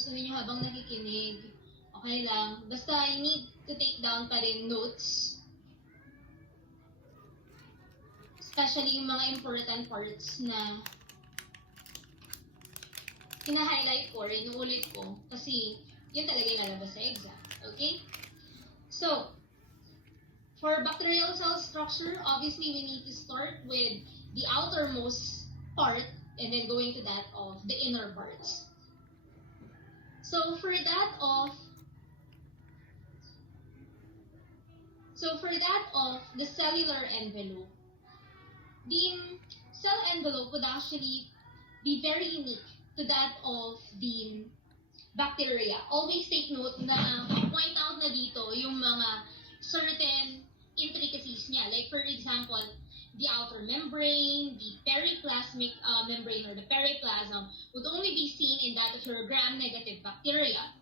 gusto niyo habang nakikinig. Okay lang. Basta you need to take down pa rin notes. Especially yung mga important parts na hina-highlight ko, inuulit ko, kasi yun talaga yung lalabas sa exam. Okay? So, for bacterial cell structure, obviously we need to start with the outermost part and then going to that of the inner parts. So for that of the cellular envelope, the cell envelope would actually be very unique to that of the bacteria. Always take note na point out na dito yung mga certain intricacies niya. Like for example, the outer membrane, the periplasmic membrane or the periplasm would only be seen in that of your gram-negative bacteria.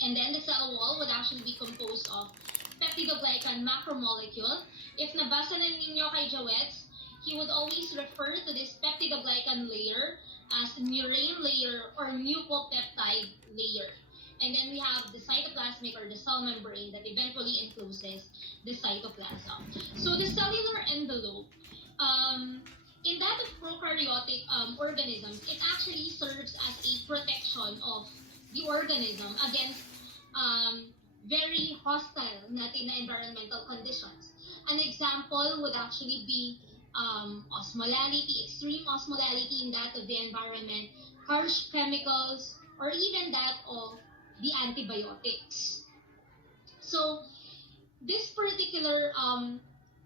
And then the cell wall would actually be composed of peptidoglycan macromolecule. If nabasa na ninyo kay Jawets, he would always refer to this peptidoglycan layer as murine layer or mucopeptide layer. And then we have the cytoplasmic or the cell membrane that eventually encloses the cytoplasm. So the cellular envelope, in that of prokaryotic organisms, it actually serves as a protection of the organism against very hostile natin na environmental conditions. An example would actually be osmolality, extreme osmolality in that of the environment, harsh chemicals, or even that of the antibiotics. So this particular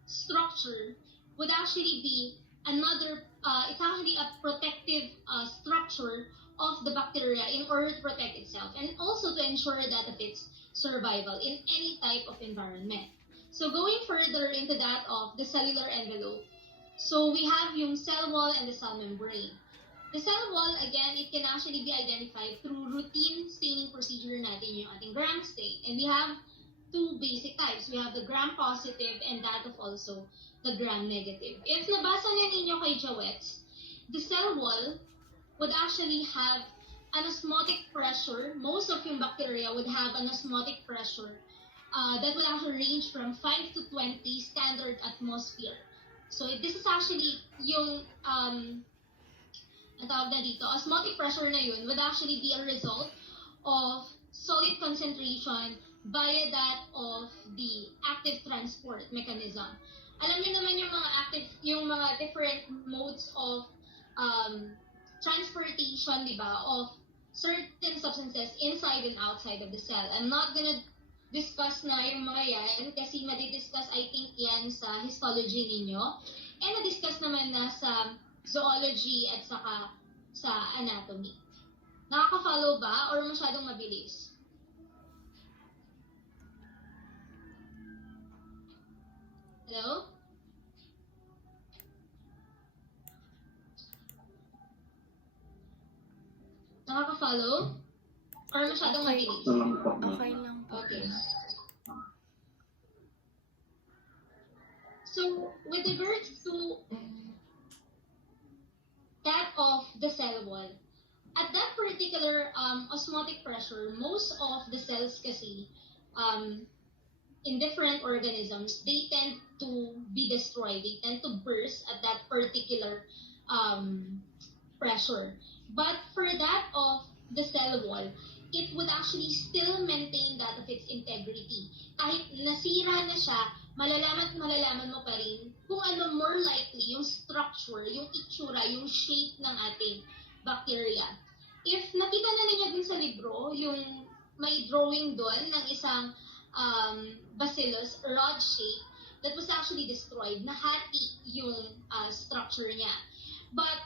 structure would actually be another, it's actually a protective structure of the bacteria in order to protect itself and also to ensure that of its survival in any type of environment. So going further into that of the cellular envelope, so we have yung cell wall and the cell membrane. The cell wall, again, it can actually be identified through routine staining procedure natin, yung ating gram stain. And we have two basic types. We have the gram-positive and that of also the gram-negative. If nabasa na ninyo kay Jawets, the cell wall would actually have an osmotic pressure. Most of yung bacteria would have an osmotic pressure that would actually range from 5 to 20 standard atmosphere. So this is actually yung ang tawag na dito, osmotic pressure na yun would actually be a result of solid concentration via that of the active transport mechanism. Alam niyo naman yung mga different modes of transportation, di ba, of certain substances inside and outside of the cell. I'm not gonna discuss na yung mga yan kasi madidiscuss, I think, yan sa histology ninyo. And na-discuss naman na sa zoology at saka sa anatomy. Nakaka-follow ba or masyadong mabilis? Hello? Nakaka-follow? Or masyadong mabilis? Okay lang. Okay. So, with regards to that of the cell wall, at that particular osmotic pressure, most of the cells kasi in different organisms, they tend to be destroyed. They tend to burst at that particular pressure. But for that of the cell wall, it would actually still maintain that of its integrity. Kahit nasira na siya, malalaman mo pa rin kung ano more likely yung structure, yung itsura, yung shape ng ating bacteria. If nakita na ninyo dun sa libro, yung may drawing doon ng isang bacillus rod shape that was actually destroyed, nahati yung structure niya. But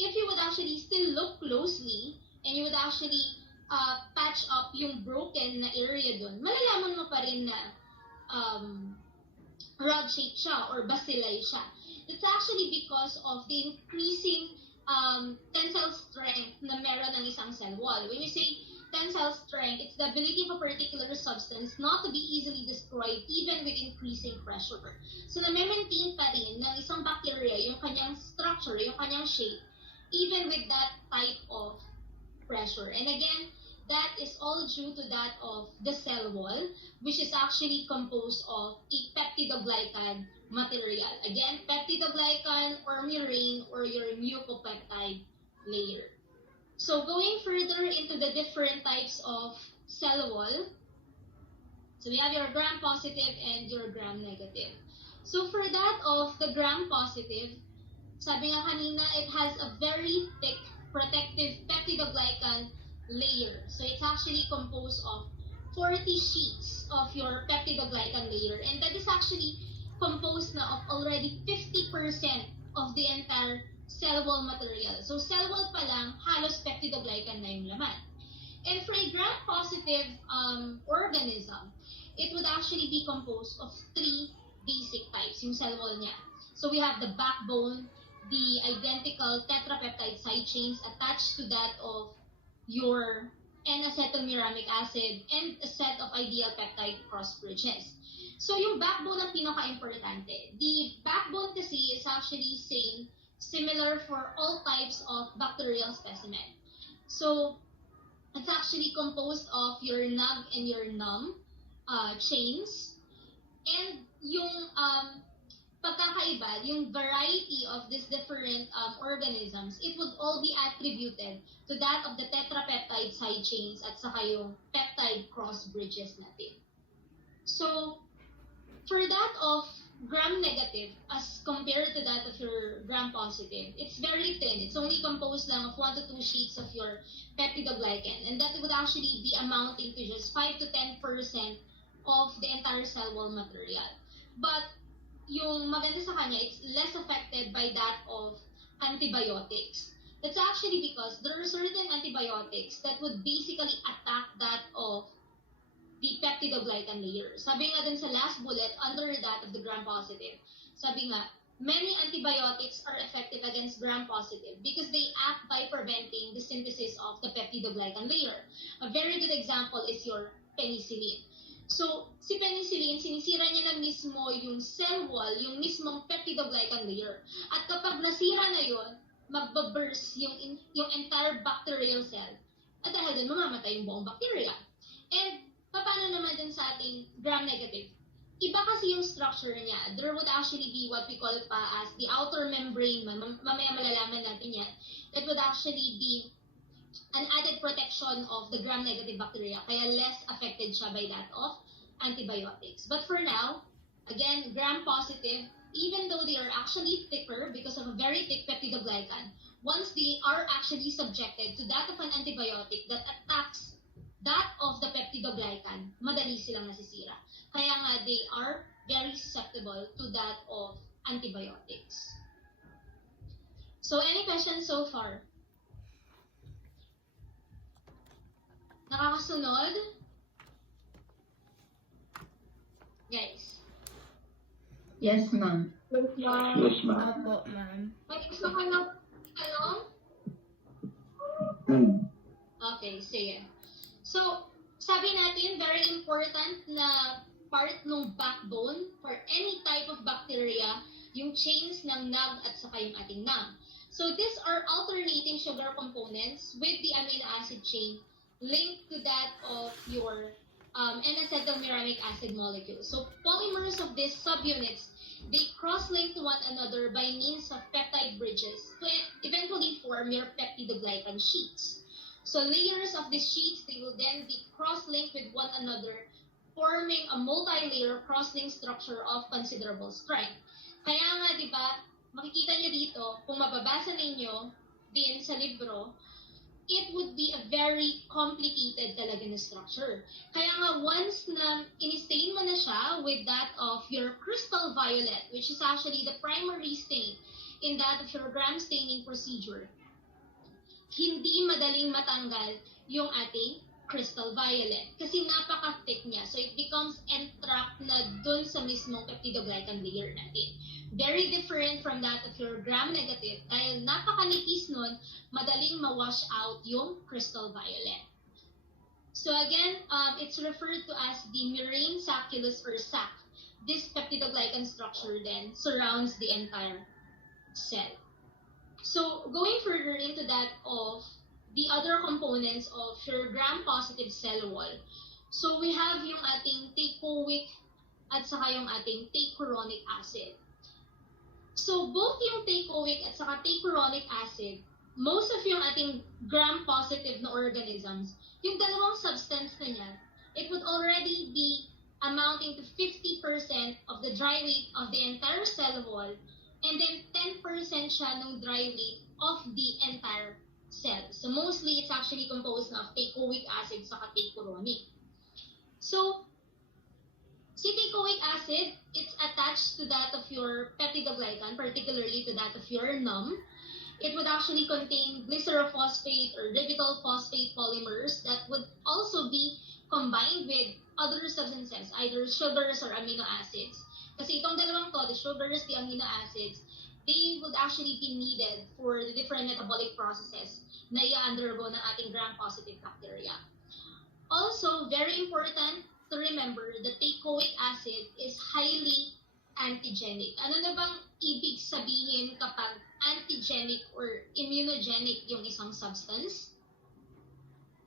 if you would actually still look closely and you would actually patch up yung broken na area doon, malalaman mo pa rin na rod shape siya or bacilli siya. It's actually because of the increasing tensile strength na meron ng isang cell wall. When you say tensile strength, it's the ability of a particular substance not to be easily destroyed even with increasing pressure. So na-maintain pa rin ng isang bacteria yung kanyang structure, yung kanyang shape, even with that type of pressure. And again, that is all due to that of the cell wall, which is actually composed of a peptidoglycan material. Again, peptidoglycan or murine or your mucopeptide layer. So going further into the different types of cell wall, so we have your gram-positive and your gram-negative. So for that of the gram-positive, sabi nga kanina, it has a very thick protective peptidoglycan layer. So it's actually composed of 40 sheets of your peptidoglycan layer. And that is actually composed na of already 50% of the entire cell wall material. So cell wall pa lang, halos peptidoglycan na yung laman. And for a gram-positive organism, it would actually be composed of 3 basic types, yung cell wall niya. So we have the backbone, the identical tetrapeptide side chains attached to that of your N-acetylmuramic acid and a set of ideal peptide cross bridges. So yung backbone ang pinaka-importante. The backbone kasi is actually similar for all types of bacterial specimen. So it's actually composed of your NUG and your NUM chains. And yung pagkakaiba, yung variety of these different organisms, it would all be attributed to that of the tetrapeptide side chains at saka yung peptide cross bridges natin. So, for that of gram-negative as compared to that of your gram-positive, it's very thin. It's only composed lang of 1 to 2 sheets of your peptidoglycan, and that would actually be amounting to just 5 to 10% of the entire cell wall material. But yung maganda sa kanya, it's less affected by that of antibiotics. That's actually because there are certain antibiotics that would basically attack that of the peptidoglycan layer. Sabi nga dun sa last bullet, under that of the gram-positive, sabi nga, many antibiotics are effective against gram-positive because they act by preventing the synthesis of the peptidoglycan layer. A very good example is your penicillin. So, si penicillin, sinisira niya na mismo yung cell wall, yung mismong peptidoglycan layer. At kapag nasira na yun, magbaburst yung entire bacterial cell. At dahil dun, mamamatay yung buong bacteria. And, paano naman din sa ating gram-negative? Iba kasi yung structure niya. There would actually be what we call pa as the outer membrane. Mamaya malalaman natin yan. That would actually be an added protection of the gram-negative bacteria, kaya less affected siya by that of antibiotics. But for now, again, gram-positive, even though they are actually thicker because of a very thick peptidoglycan, once they are actually subjected to that of an antibiotic that attacks that of the peptidoglycan, madali silang nasisira. Kaya nga, they are very susceptible to that of antibiotics. So, any questions so far? Nakakasunod? Guys. Yes, ma'am. Yes, ma'am. Opo, ma'am. May gusto ka na tanong? Okay, sige. So, sabi natin, very important na part ng backbone for any type of bacteria, yung chains ng NUG at saka yung ating NUM. So, these are alternating sugar components with the amino acid chain linked to that of your N-acetylmuramic acid molecule. So, polymers of these subunits, they cross-link to one another by means of peptide bridges to eventually form your peptidoglycan sheets. So layers of these sheets, they will then be cross-linked with one another, forming a multi-layer cross-link structure of considerable strength. Kaya nga, di ba, makikita nyo dito, kung mababasa ninyo din sa libro, it would be a very complicated talaga na structure. Kaya nga, once na in-stain mo na siya with that of your crystal violet, which is actually the primary stain in that of your gram staining procedure, hindi madaling matanggal yung ating crystal violet kasi napaka-thick niya. So it becomes entrapped na dun sa mismong peptidoglycan layer natin. Very different from that of your gram-negative dahil napaka-nipis nun, madaling ma-wash out yung crystal violet. So again, it's referred to as the murine sacculus or sac. This peptidoglycan structure then surrounds the entire cell. So, going further into that of the other components of your gram-positive cell wall. So we have yung ating teichoic at saka yung ating teichoronic acid. So both yung teichoic at saka teichoronic acid, most of yung ating gram-positive na organisms, yung dalawang substance na niya, it would already be amounting to 50% of the dry weight of the entire cell wall, and then 10% siya ng dry weight of the entire cell. So mostly it's actually composed of teichoic acid saka teichoronic. So si teichoic acid, it's attached to that of your peptidoglycan, particularly to that of your NUM. It would actually contain glycerophosphate or ribitol phosphate polymers that would also be combined with other substances, either sugars or amino acids. Kasi itong dalawang to, the sugars, the amino acids, they would actually be needed for the different metabolic processes na i-undergo ng ating gram-positive bacteria. Also, very important to remember that teichoic acid is highly antigenic. Ano na bang ibig sabihin kapag antigenic or immunogenic yung isang substance?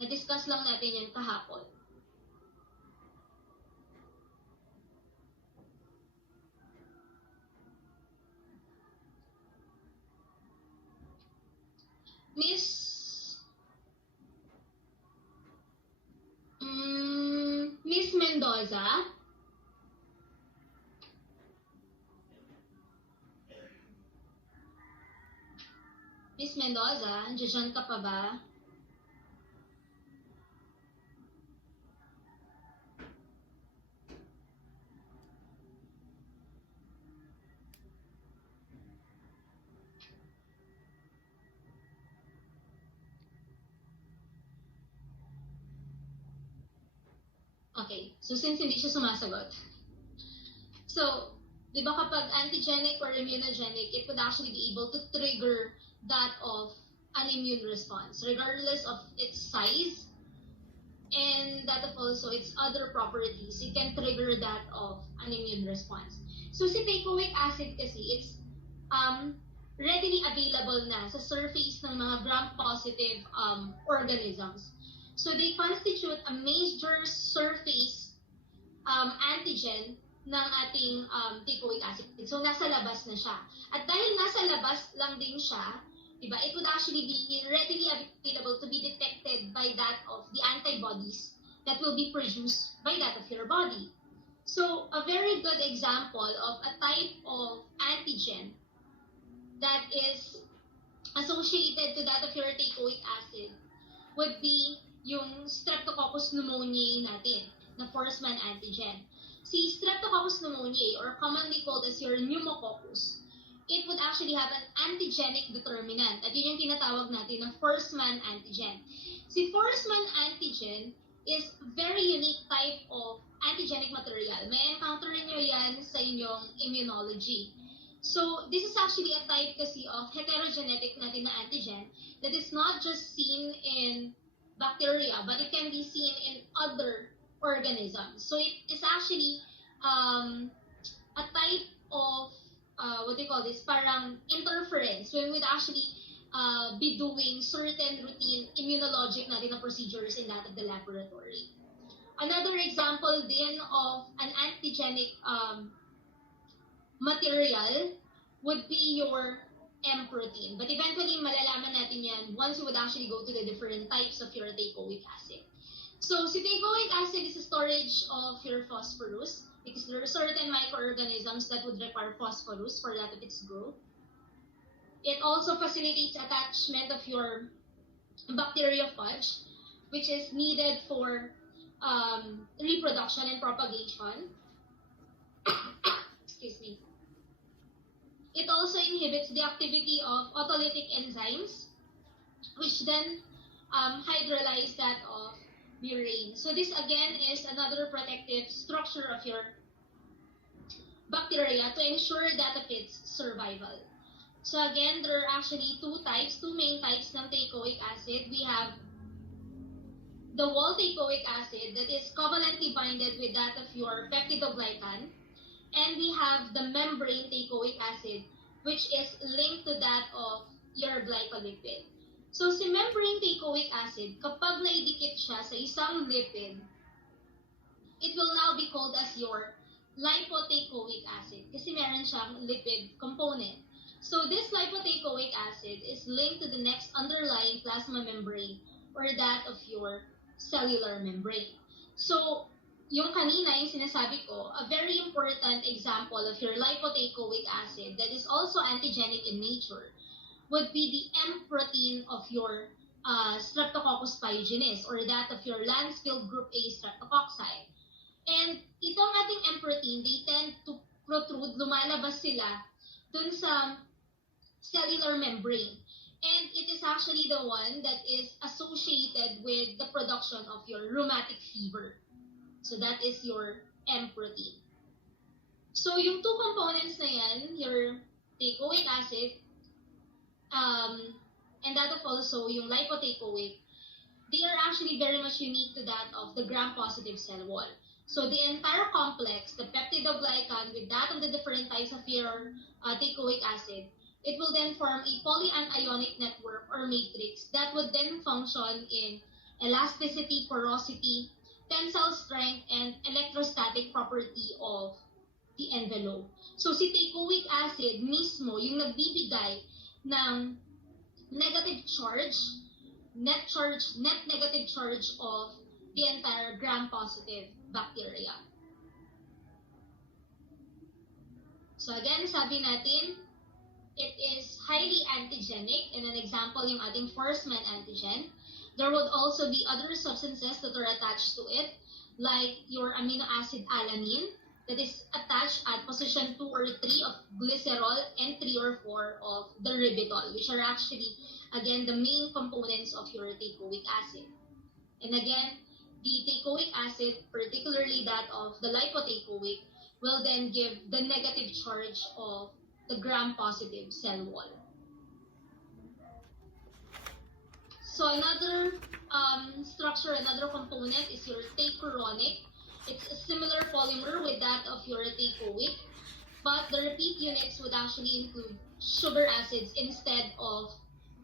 Na-discuss lang natin yan kahapon. Miss Mendoza? Miss Mendoza, nandiyan ka pa ba? Okay, so since hindi siya sumasagot. So, di ba kapag antigenic or immunogenic, it would actually be able to trigger that of an immune response, regardless of its size and that of also its other properties. It can trigger that of an immune response. So, si teichoic acid kasi, it's readily available na sa surface ng mga gram-positive organisms. So they constitute a major surface antigen ng ating teichoic acid. So nasa labas na siya. At dahil nasa labas lang din siya, diba, it would actually be readily available to be detected by that of the antibodies that will be produced by that of your body. So a very good example of a type of antigen that is associated to that of your teichoic acid would be yung Streptococcus pneumoniae natin, na first-man antigen. Si Streptococcus pneumoniae, or commonly called as your pneumococcus, it would actually have an antigenic determinant. At yun yung tinatawag natin na first-man antigen. Si first-man antigen is very unique type of antigenic material. May encounter nyo yan sa inyong immunology. So, this is actually a type kasi of heterogenetic natin na antigen that is not just seen in bacteria, but it can be seen in other organisms. So it is actually a type of, what do you call this, parang interference when we would actually be doing certain routine immunologic natin na procedures in that of the laboratory. Another example din of an antigenic material would be your M protein. But eventually, malalaman natin yan once you would actually go to the different types of your teichoic acid. So, si teichoic acid is a storage of your phosphorus because there are certain microorganisms that would require phosphorus for that of its growth. It also facilitates attachment of your bacteriophage, which is needed for reproduction and propagation. Excuse me. It also inhibits the activity of autolytic enzymes, which then hydrolyze that of urine. So this again is another protective structure of your bacteria to ensure that of its survival. So again, there are actually two main types ng teichoic acid. We have the wall teichoic acid that is covalently binded with that of your peptidoglycan. And we have the membrane teichoic acid, which is linked to that of your glycolipid. So si membrane teichoic acid, kapag naidikit siya sa isang lipid, it will now be called as your lipoteichoic acid kasi meron siyang lipid component. So this lipoteichoic acid is linked to the next underlying plasma membrane or that of your cellular membrane. So yung kanina, yung sinasabi ko, a very important example of your lipoteichoic acid that is also antigenic in nature would be the M protein of your Streptococcus pyogenes or that of your Lancefield group A streptococci. And itong ating M protein, they tend to protrude, lumalabas sila dun sa cellular membrane. And it is actually the one that is associated with the production of your rheumatic fever. So that is your M protein. So yung two components na yan, your teichoic acid, and that of also yung lipoteichoic, they are actually very much unique to that of the gram-positive cell wall. So the entire complex, the peptidoglycan with that of the different types of your teichoic acid, it will then form a polyanionic network or matrix that would then function in elasticity, porosity, tensile strength, and electrostatic property of the envelope. So si teichoic acid mismo yung nagbibigay ng negative charge, net negative charge of the entire gram-positive bacteria. So again, sabi natin, it is highly antigenic, and an example yung ating first-man antigen. There would also be other substances that are attached to it, like your amino acid alanine, that is attached at position 2 or 3 of glycerol and 3 or 4 of the ribitol, which are actually, again, the main components of your teichoic acid. And again, the teichoic acid, particularly that of the lipoteichoic, will then give the negative charge of the gram-positive cell wall. So another structure, another component is your teichoronic. It's a similar polymer with that of your teichoic, but the repeat units would actually include sugar acids instead of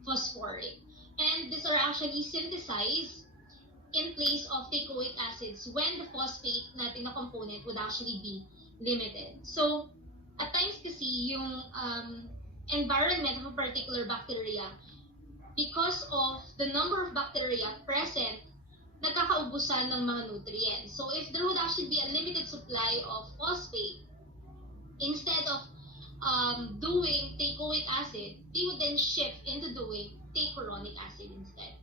phosphoric. And these are actually synthesized in place of teichoic acids when the phosphate natin na component would actually be limited. So, at times kasi yung environment of a particular bacteria, because of the number of bacteria present, nagkakaubusan ng mga nutrients. So if there would actually be a limited supply of phosphate, instead of doing teichoic acid, they would then shift into doing teichoronic acid instead.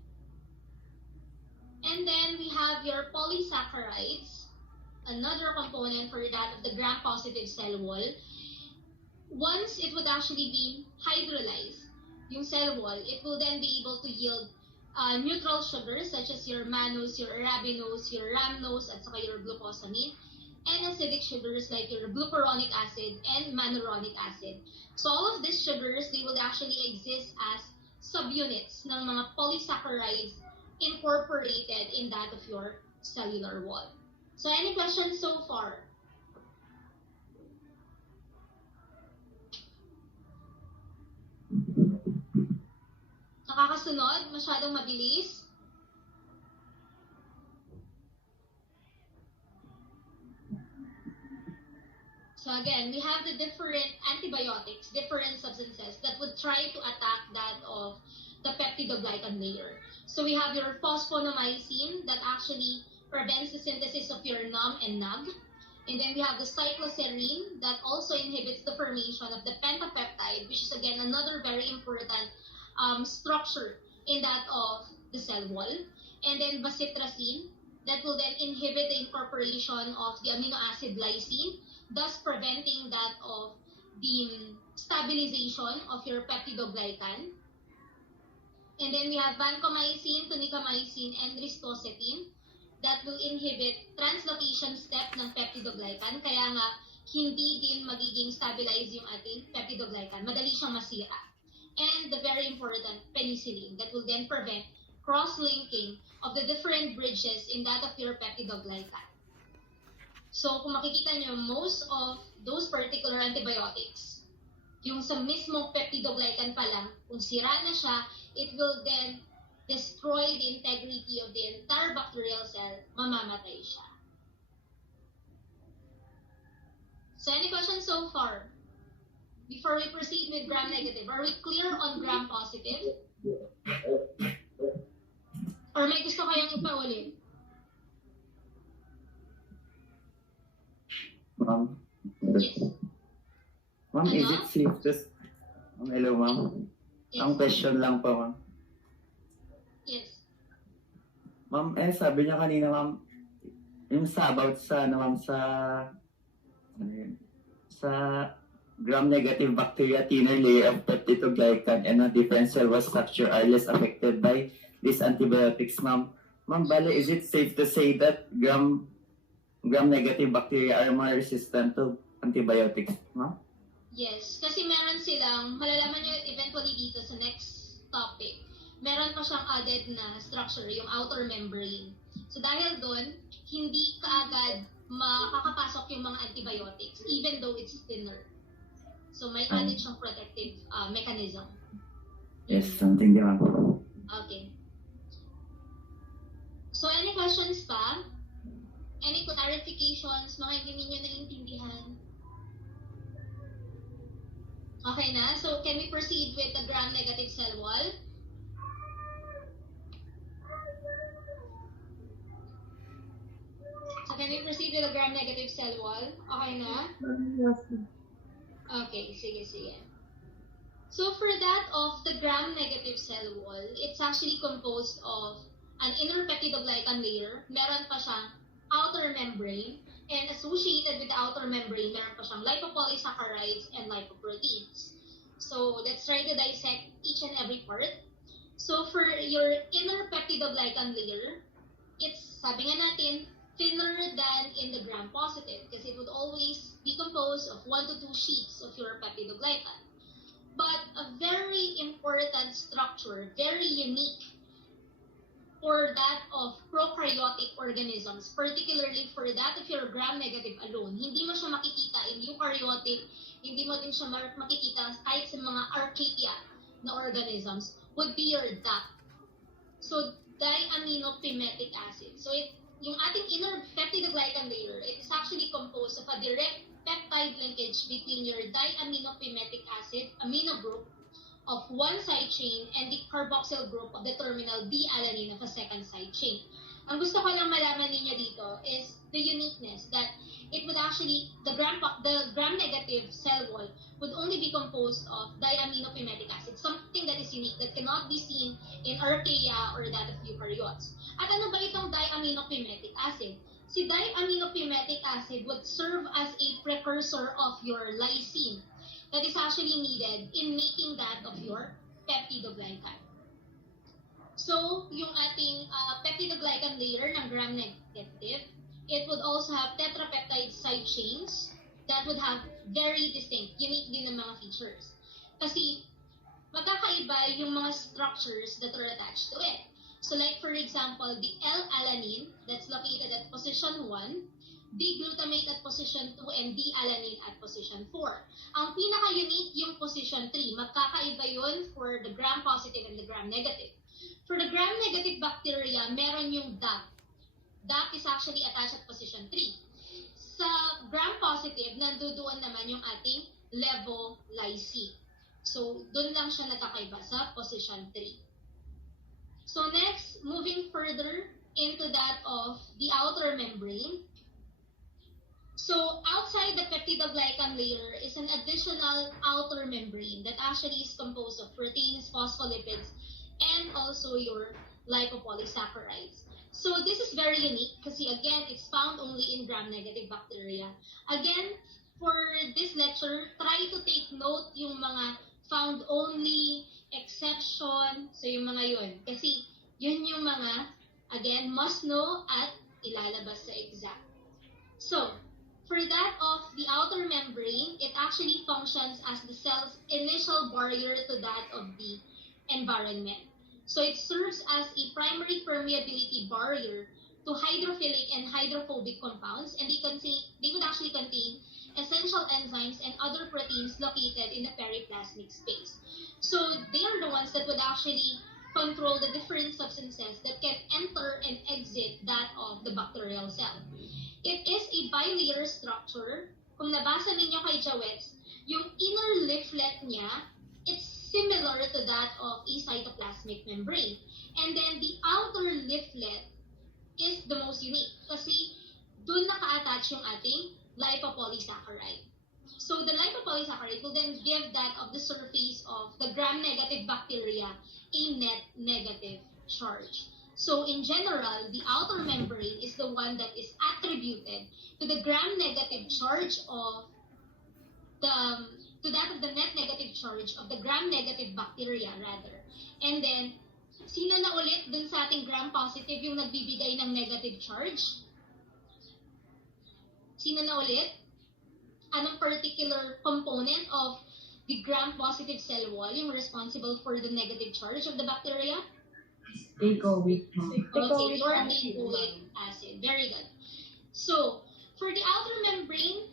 And then we have your polysaccharides, another component for that of the gram-positive cell wall. Once it would actually be hydrolyzed, yung cell wall, it will then be able to yield neutral sugars such as your mannose, your arabinose, your rhamnose, at saka your glucosamine, and acidic sugars like your glucuronic acid and mannuronic acid. So all of these sugars, they will actually exist as subunits ng mga polysaccharides incorporated in that of your cellular wall. So any questions so far? Nakakasunod? Masyadong mabilis? So again, we have the different antibiotics, different substances that would try to attack that of the peptidoglycan layer. So we have your phosphonomycin that actually prevents the synthesis of your NAM and NAG. And then we have the cycloserine that also inhibits the formation of the pentapeptide, which is again another very important structure in that of the cell wall. And then bacitracin that will then inhibit the incorporation of the amino acid lysine, thus preventing that of the stabilization of your peptidoglycan. And then we have vancomycin, tunicamycin, and ristocetin that will inhibit translocation step ng peptidoglycan, kaya nga hindi din magiging stabilize yung ating peptidoglycan, madali siyang masira. And the very important penicillin that will then prevent cross-linking of the different bridges in that of your peptidoglycan. So kung makikita nyo, most of those particular antibiotics, yung sa mismong peptidoglycan pa lang, kung sira na siya, it will then destroy the integrity of the entire bacterial cell, mamamatay siya. So any questions so far? Before we proceed with gram-negative, are we clear on gram-positive? Or may gusto kayong ipaulit? Ma'am? Yes. Ma'am, is Ano? it safe to... Hello, ma'am. Yes. Ang question lang po, ma'am. Yes. Ma'am, sabi niya kanina, ma'am, yung about sa, ano, ma'am, ano yun? Sa gram-negative bacteria, thinner layer of peptidoglycan and non-different cell wall structure are less affected by these antibiotics, ma'am. Ma'am, bale, is it safe to say that gram-negative bacteria are more resistant to antibiotics, ma'am? Yes, kasi meron silang, malalaman nyo eventually dito sa next topic, meron pa siyang added na structure, yung outer membrane. So dahil doon, hindi kaagad makakapasok yung mga antibiotics, even though it's thinner. So may added siyang protective mechanism. Yes, something, ma'am. Okay. So any questions pa? Any clarifications, mga hindi ninyo naiintindihan? Okay na? So can we proceed with the gram-negative cell wall? So can we proceed with the gram-negative cell wall? Okay na? Yes. Okay, sige. So for that of the gram-negative cell wall, it's actually composed of an inner peptidoglycan layer, meron pa siyang outer membrane, and associated with the outer membrane, meron pa siyang lipopolysaccharides and lipoproteins. So let's try to dissect each and every part. So for your inner peptidoglycan layer, it's, sabi nga natin, thinner than in the gram-positive because it would always be composed of 1 to 2 sheets of your peptidoglycan. But a very important structure, very unique for that of prokaryotic organisms, particularly for that of your gram-negative alone. Hindi mo siya makikita in eukaryotic, hindi mo din siya makikita kahit sa mga archaea na organisms, would be your DAP. So, diaminopimetic acid. So, yung ating inner peptidoglycan layer, it is actually composed of a direct peptide linkage between your diaminopimetic acid amino group of one side chain and the carboxyl group of the terminal D-alanine of a second side chain. Ang gusto ko lang malaman ninyo dito is the uniqueness that it would actually, the gram-negative cell wall would only be composed of diaminopimetic acid, something that is unique, that cannot be seen in archaea or that of eukaryotes. At ano ba itong diaminopimetic acid? Si diaminopimetic acid would serve as a precursor of your lysine that is actually needed in making that of your peptidoglycan. So, yung ating peptidoglycan layer ng gram-negative, it would also have tetrapeptide side chains that would have very distinct, unique din ng mga features. Kasi, magkakaiba yung mga structures that are attached to it. So like for example, the L-alanine that's located at position 1, D-glutamate at position 2, and D-alanine at position 4. Ang pinaka-unique yung position 3. Magkakaiba yun for the gram-positive and the gram-negative. For the gram-negative bacteria, meron yung DAP. DAP is actually attached at position 3. Sa gram-positive, nandoon naman yung ating levolysine. So, doon lang siya nakakaiba sa position 3. So next, moving further into that of the outer membrane. So outside the peptidoglycan layer is an additional outer membrane that actually is composed of proteins, phospholipids, and also your lipopolysaccharides. So this is very unique kasi again, it's found only in gram-negative bacteria. Again, for this lecture, try to take note yung mga found only, exception, so yung mga yun. Kasi yun yung mga, again, must know at ilalabas sa exam. So, for that of the outer membrane, it actually functions as the cell's initial barrier to that of the environment. So it serves as a primary permeability barrier to hydrophilic and hydrophobic compounds, and they would actually contain essential enzymes and other proteins located in the periplasmic space. So they are the ones that would actually control the different substances that can enter and exit that of the bacterial cell. It is a bilayer structure. Kung nabasa ninyo kay Jawets, yung inner leaflet niya, it's similar to that of a cytoplasmic membrane. And then the outer leaflet is the most unique kasi dun naka-attach yung ating lipopolysaccharide. So the lipopolysaccharide will then give that of the surface of the gram-negative bacteria a net negative charge. So in general, the outer membrane is the one that is attributed to the gram-negative charge of to that of the net negative charge of the gram-negative bacteria rather. And then, sino na ulit dun sa ating gram-positive yung nagbibigay ng negative charge? Sino na ulit? Anong particular component of the gram-positive cell wall yung responsible for the negative charge of the bacteria? Egoic. Okay, or egoic acid. Very good. So, for the outer membrane,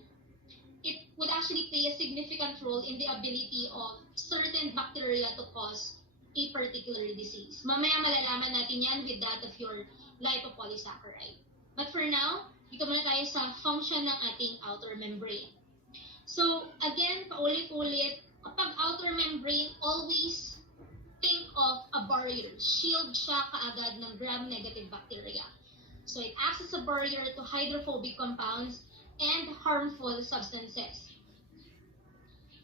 it would actually play a significant role in the ability of certain bacteria to cause a particular disease. Mamaya malalaman natin yan with that of your lipopolysaccharide. But for now, dito muna tayo sa function ng ating outer membrane. So, again, paulit-ulit, kapag outer membrane, always think of a barrier. Shield siya kaagad ng gram-negative bacteria. So, it acts as a barrier to hydrophobic compounds and harmful substances.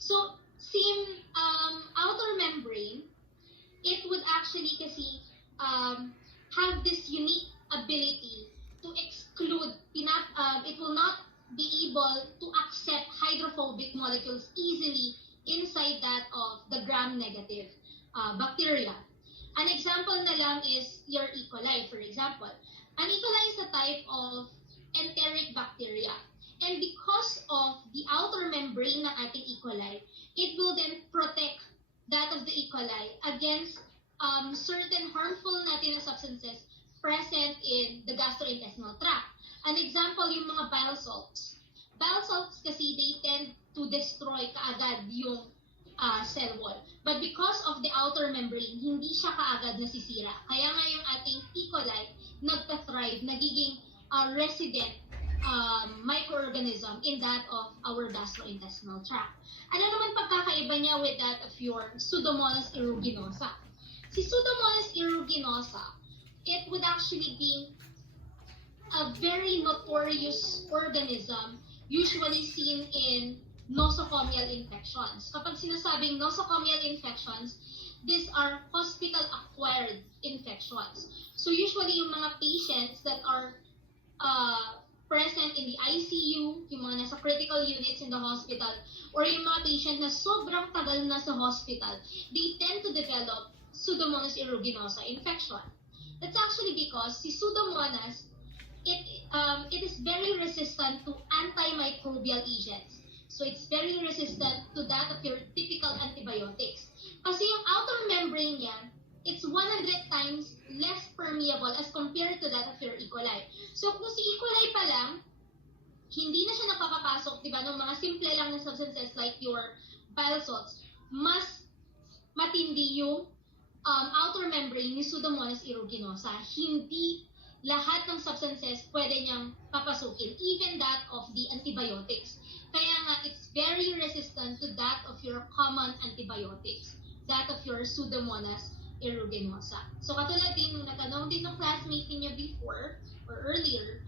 So, same outer membrane, it would actually kasi have this unique ability to exclude, it will not be able to accept hydrophobic molecules easily inside that of the gram-negative bacteria. An example na lang is your E. coli, for example. An E. coli is a type of enteric bacteria. And because of the outer membrane ng ating E. coli, it will then protect that of the E. coli against certain harmful natin na substances present in the gastrointestinal tract. An example, yung mga bile salts. Bile salts kasi they tend to destroy kaagad yung cell wall. But because of the outer membrane, hindi siya kaagad nasisira. Kaya nga yung ating E. coli nagka-thrive, nagiging resident microorganism in that of our gastrointestinal tract. Ano naman pagkakaiba niya with that of your Pseudomonas aeruginosa? Si Pseudomonas aeruginosa, it would actually be a very notorious organism usually seen in nosocomial infections. Kapag sinasabing nosocomial infections, these are hospital-acquired infections. So usually yung mga patients that are present in the ICU, yung mga nasa critical units in the hospital, or yung mga patient na sobrang tagal na sa hospital, they tend to develop Pseudomonas aeruginosa infection. That's actually because si Pseudomonas, it is very resistant to antimicrobial agents. So it's very resistant to that of your typical antibiotics. Kasi yung outer membrane niya, it's 100 times less permeable as compared to that of your E. coli. So kung si E. coli pa lang, hindi na siya napapapasok, di ba, ng mga simple lang na substances like your bile salts, mas matindi yung outer membrane ni Pseudomonas aeruginosa. Hindi lahat ng substances pwede niyang papasukin, even that of the antibiotics. Kaya nga, it's very resistant to that of your common antibiotics, that of your Pseudomonas aeruginosa. So katulad din nung natanong din ng classmate niyo before or earlier,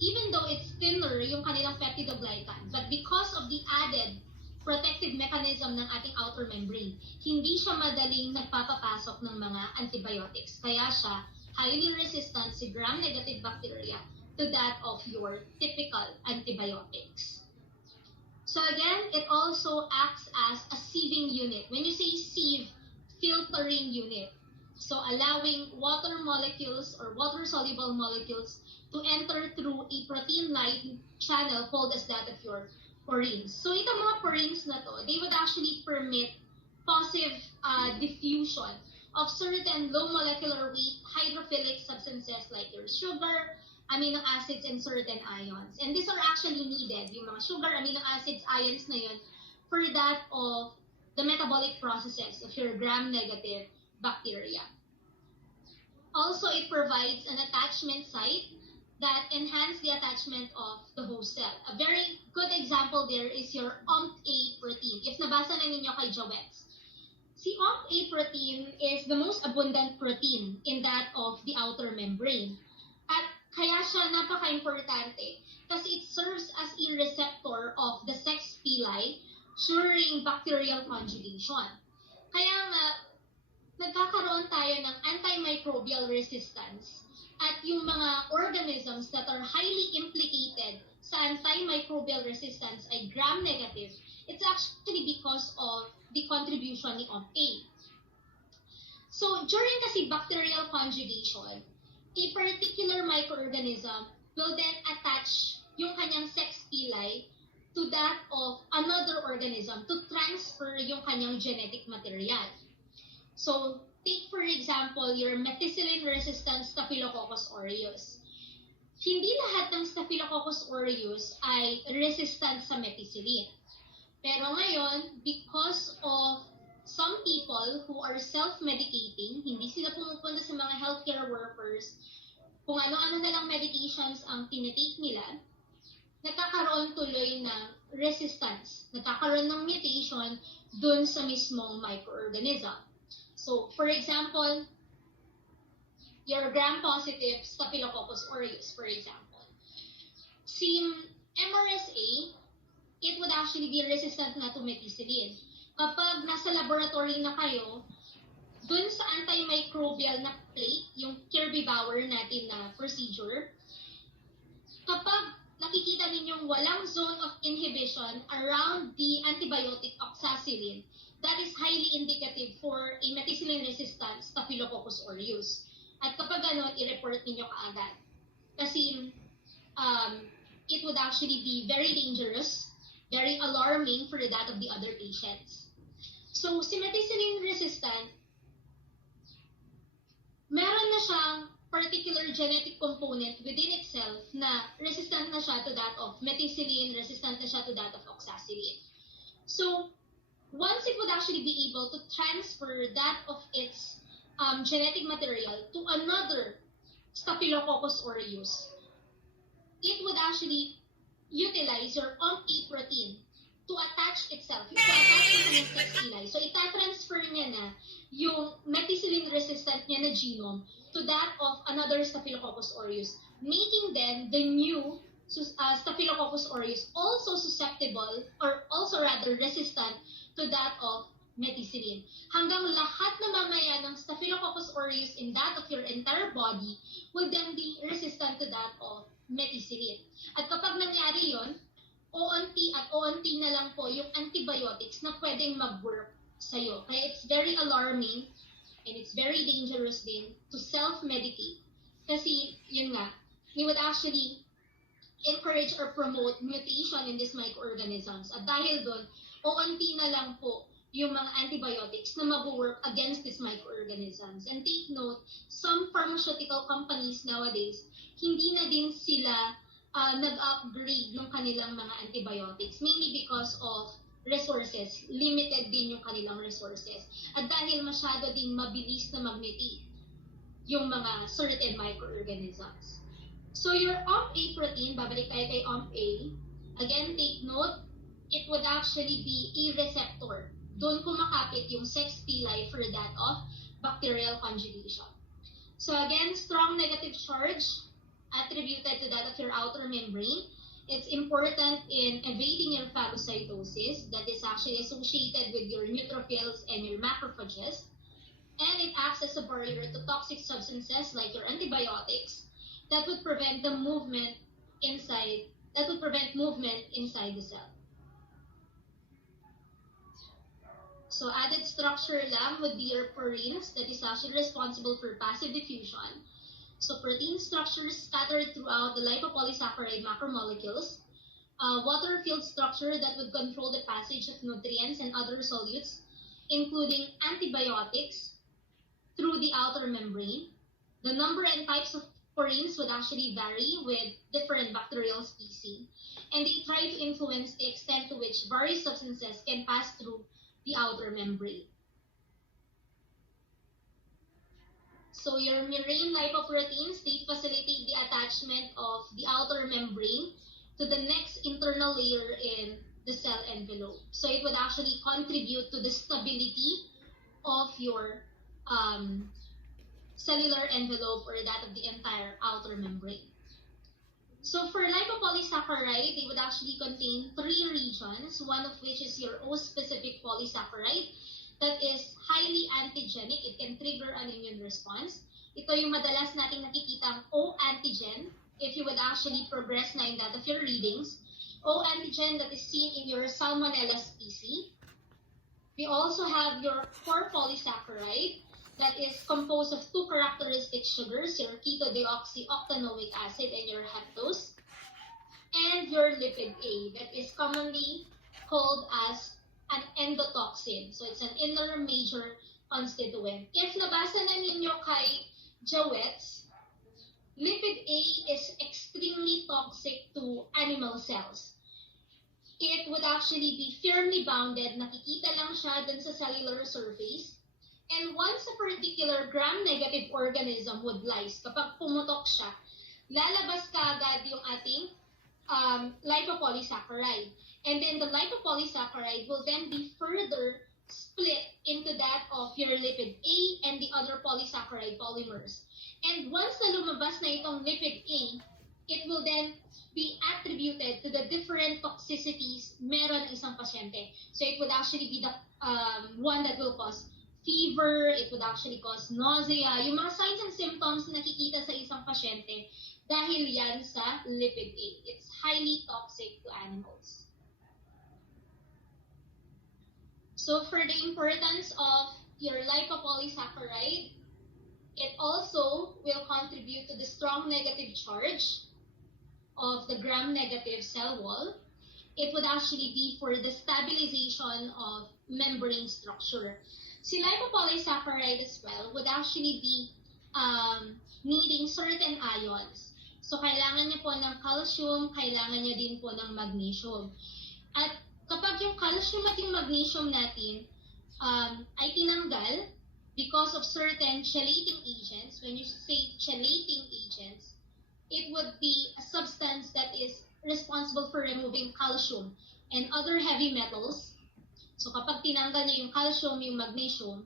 even though it's thinner yung kanilang peptidoglycan, but because of the added protective mechanism ng ating outer membrane, hindi siya madaling nagpapapasok ng mga antibiotics. Kaya siya highly resistant si gram-negative bacteria to that of your typical antibiotics. So again, it also acts as a sieving unit. When you say sieve, filtering unit. So allowing water molecules or water-soluble molecules to enter through a protein-like channel called as that of your porins. So itong mga porins na to, they would actually permit passive diffusion of certain low molecular weight hydrophilic substances like your sugar, amino acids and certain ions. And these are actually needed, yung mga sugar, amino acids, ions na yun, for that of the metabolic processes of your gram-negative bacteria. Also, it provides an attachment site that enhance the attachment of the host cell. A very good example there is your OMP-A protein. If nabasa na ninyo kay Joettes, si OMP-A protein is the most abundant protein in that of the outer membrane. At kaya siya napaka-importante kasi it serves as a receptor of the sex pili during bacterial conjugation. Kaya nga, nagkakaroon tayo ng antimicrobial resistance at yung mga organisms that are highly implicated sa antimicrobial resistance ay gram-negative. It's actually because of the contribution ni OMP-A. So, during kasi bacterial conjugation, a particular microorganism will then attach yung kanyang sex pili to that of another organism to transfer yung kanyang genetic material. So, take for example your methicillin-resistant Staphylococcus aureus. Hindi lahat ng Staphylococcus aureus ay resistant sa methicillin. Pero ngayon, because of some people who are self-medicating, hindi sila pumupunta sa mga healthcare workers, kung ano-ano na lang medications ang tinitake nila, nagkakaroon tuloy ng resistance, nagkakaroon ng mutation dun sa mismong microorganism. So, for example, your gram-positive Staphylococcus aureus, for example. Si MRSA, it would actually be resistant na to methicillin. Kapag nasa laboratory na kayo, dun sa antimicrobial na plate, yung Kirby-Bauer natin na procedure, kapag nakikita ninyong walang zone of inhibition around the antibiotic oxacillin, that is highly indicative for a methicillin-resistant Staphylococcus aureus. At kapag ganon, i-report ninyo kaagad. Kasi it would actually be very dangerous, very alarming for that of the other patients. So, si methicillin-resistant, meron na siyang particular genetic component within itself na resistant na siya to that of methicillin, resistant na siya to that of oxacillin. So, once it would actually be able to transfer that of its genetic material to another Staphylococcus aureus, it would actually utilize your OMP-A protein to attach itself, to attach yung kanyang sex pili. So, ita-transfer niya na yung methicillin-resistant niya na genome to that of another Staphylococcus aureus, making then the new Staphylococcus aureus also susceptible, or also rather resistant to that of methicillin. Hanggang lahat na mamaya ng Staphylococcus aureus in that of your entire body would then be resistant to that of methicillin. At kapag nangyari yon, ONT at ONT na lang po yung antibiotics na pwedeng mag-work sa'yo. Kaya it's very alarming and it's very dangerous din to self-medicate. Kasi, yun nga, we would actually encourage or promote mutation in these microorganisms. At dahil doon, ONT na lang po yung mga antibiotics na mag-work against these microorganisms. And take note, some pharmaceutical companies nowadays, hindi na din sila nag-upgrade ng kanilang mga antibiotics, mainly because of resources. Limited din yung kanilang resources. At dahil masyado din mabilis na mag-mutate yung mga certain microorganisms. So your OMP-A protein, babalik tayo kay OMP-A, again, take note, it would actually be a receptor. Doon kumakapit yung sex pili for that of bacterial conjugation. So again, strong negative charge attributed to that of your outer membrane. It's important in evading your phagocytosis that is actually associated with your neutrophils and your macrophages. And it acts as a barrier to toxic substances like your antibiotics that would prevent the movement inside, inside the cell. So added structure lang would be your purines that is actually responsible for passive diffusion. So protein structures scattered throughout the lipopolysaccharide macromolecules. Water-filled structure that would control the passage of nutrients and other solutes, including antibiotics, through the outer membrane. The number and types of porins would actually vary with different bacterial species, and they try to influence the extent to which various substances can pass through the outer membrane. So your murine lipoproteins, they facilitate the attachment of the outer membrane to the next internal layer in the cell envelope. So it would actually contribute to the stability of your cellular envelope or that of the entire outer membrane. So for lipopolysaccharide, they would actually contain 3 regions, one of which is your O-specific polysaccharide that is highly antigenic. It can trigger an immune response. Ito yung madalas nating nakikitang O-antigen if you would actually progress na in that of your readings. O-antigen that is seen in your Salmonella species. We also have your core polysaccharide that is composed of 2 characteristic sugars, your ketodeoxyoctanoic acid and your heptose, and your lipid A that is commonly called as an endotoxin. So it's an inner major constituent. If nabasa na ninyo kay Jowetts, lipid A is extremely toxic to animal cells. It would actually be firmly bounded, nakikita lang siya dun sa cellular surface. And once a particular gram-negative organism would lyse, kapag pumutok siya, lalabas kaagad yung ating lipopolysaccharide. And then the lipopolysaccharide will then be further split into that of your lipid A and the other polysaccharide polymers. And once na lumabas na itong lipid A, it will then be attributed to the different toxicities meron isang pasyente. So it would actually be the one that will cause fever, it would actually cause nausea, yung mga signs and symptoms na nakikita sa isang pasyente dahil yan sa lipid A. It's highly toxic to animals. So for the importance of your lipopolysaccharide, it also will contribute to the strong negative charge of the gram-negative cell wall. It would actually be for the stabilization of membrane structure. Si lipopolysaccharide as well would actually be needing certain ions. So kailangan niya po ng calcium, kailangan niya din po ng magnesium. At kapag yung calcium at yung magnesium natin ay tinanggal because of certain chelating agents, when you say chelating agents, it would be a substance that is responsible for removing calcium and other heavy metals. So kapag tinanggal niya yung calcium, yung magnesium,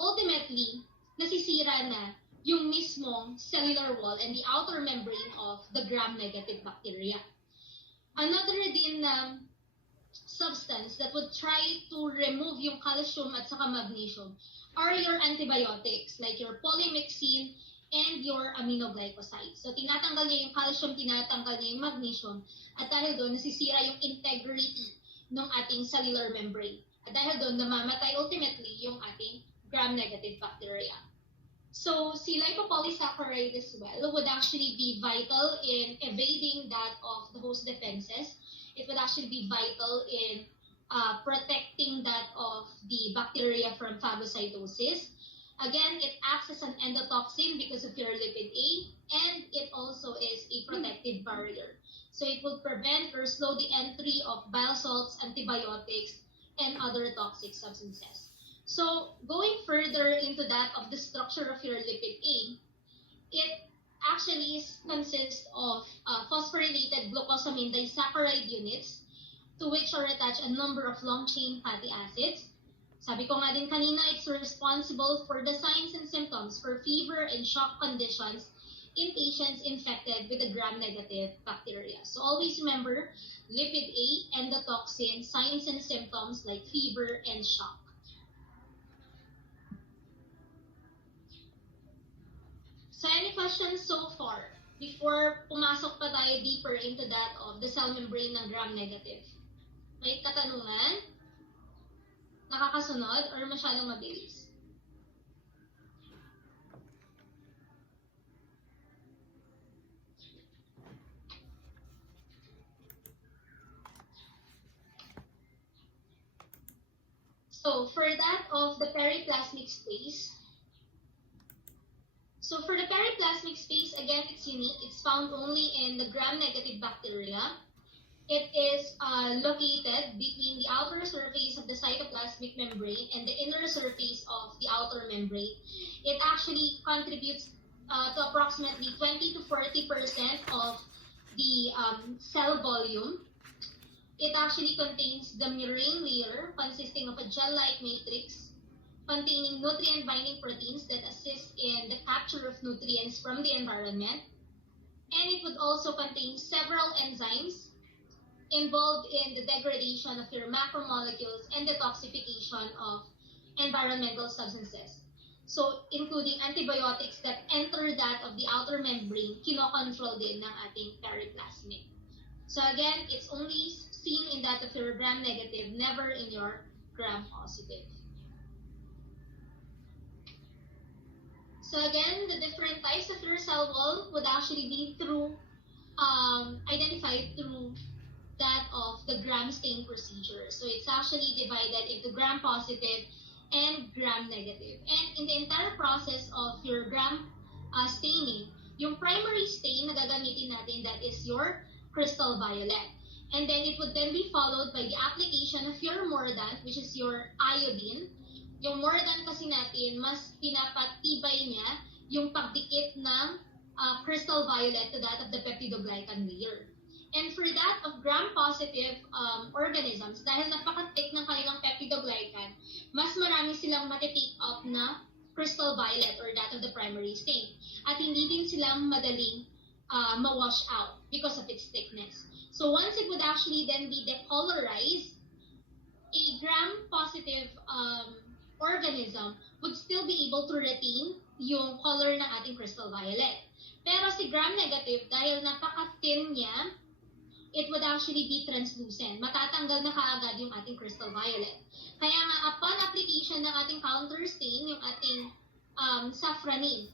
ultimately, nasisira na yung mismong cellular wall and the outer membrane of the gram-negative bacteria. Another din substance that would try to remove yung calcium at saka magnesium are your antibiotics, like your polymyxin and your aminoglycosides. So tinatanggal niya yung calcium, tinatanggal niya yung magnesium, at dahil doon nasisira yung integrity ng ating cellular membrane. At dahil doon, namamatay ultimately yung ating gram-negative bacteria. So, si lipopolysaccharide as well would actually be vital in evading that of the host defenses. It would actually be vital in protecting that of the bacteria from phagocytosis. Again, it acts as an endotoxin because of your lipid A, and it also is a protective barrier. So it will prevent or slow the entry of bile salts, antibiotics, and other toxic substances. So going further into that of the structure of your lipid A, it actually consists of phosphorylated glucosamine disaccharide units to which are attached a number of long-chain fatty acids. Sabi ko nga din kanina, it's responsible for the signs and symptoms for fever and shock conditions in patients infected with the gram-negative bacteria. So always remember, lipid A, endotoxin, signs and symptoms like fever and shock. So any questions so far before pumasok pa tayo deeper into that of the cell membrane ng gram-negative? May katanungan? Nakakasunod or masyadong mabilis? So for that of the periplasmic space, So for the periplasmic space, again, it's unique. It's found only in the gram-negative bacteria. It is located between the outer surface of the cytoplasmic membrane and the inner surface of the outer membrane. It actually contributes to approximately 20 to 40% of the cell volume. It actually contains the murine layer consisting of a gel-like matrix containing nutrient-binding proteins that assist in the capture of nutrients from the environment. And it would also contain several enzymes involved in the degradation of your macromolecules and detoxification of environmental substances. So, including antibiotics that enter that of the outer membrane, kinokontrol din ng ating periplasmic. So again, it's only seen in that of your gram-negative, never in your gram-positive. So again, the different types of your cell wall would actually be identified through that of the gram stain procedure. So it's actually divided into gram-positive and gram-negative. And in the entire process of your gram staining, yung primary stain na gagamitin natin, that is your crystal violet. And then it would then be followed by the application of your mordant, which is your iodine. Yung mordant kasi natin, mas pinapatibay niya yung pagdikit ng crystal violet to that of the peptidoglycan layer. And for that of gram-positive organisms, dahil napaka-thick ng kanilang peptidoglycan, mas marami silang matitake up na crystal violet or that of the primary stain. At hindi din silang madaling ma-wash out because of its thickness. So once it would actually then be decolorized, a gram-positive organism would still be able to retain yung color ng ating crystal violet. Pero si gram-negative, dahil napaka-thin niya, it would actually be translucent. Matatanggal na kaagad yung ating crystal violet. Kaya nga, upon application ng ating counter stain, yung ating safranin,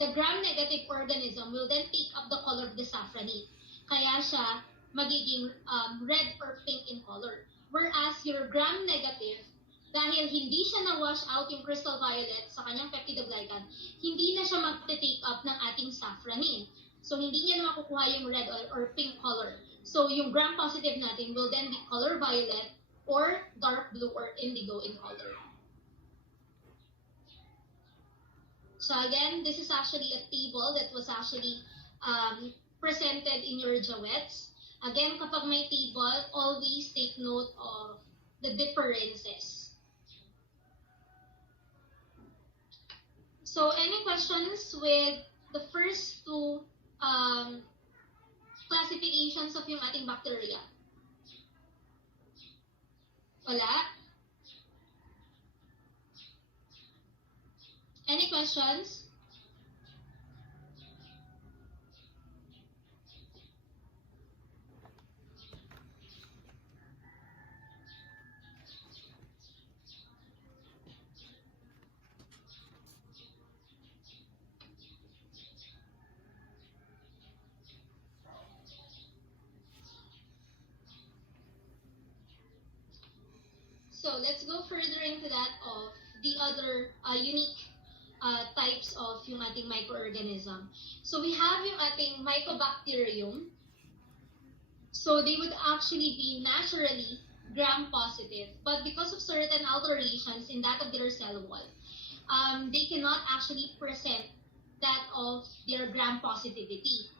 the gram-negative organism will then take up the color of the safranin. Kaya siya magiging red or pink in color. Whereas your gram-negative, dahil hindi siya na-wash out yung crystal violet sa kanyang peptidoglycan, hindi na siya mag-take up ng ating safranin. So, hindi niya na makukuha yung red or pink color. So, yung gram-positive natin will then be color violet or dark blue or indigo in color. So again, this is actually a table that was actually presented in your JAWETs. Again, kapag may table, always take note of the differences. So any questions with the first two classifications of yung ating bacteria? Wala? Any questions? So let's go further into that of the other unique types of yung ating microorganism. So we have yung ating Mycobacterium. So they would actually be naturally gram-positive, but because of certain alterations in that of their cell wall, they cannot actually present that of their gram-positivity.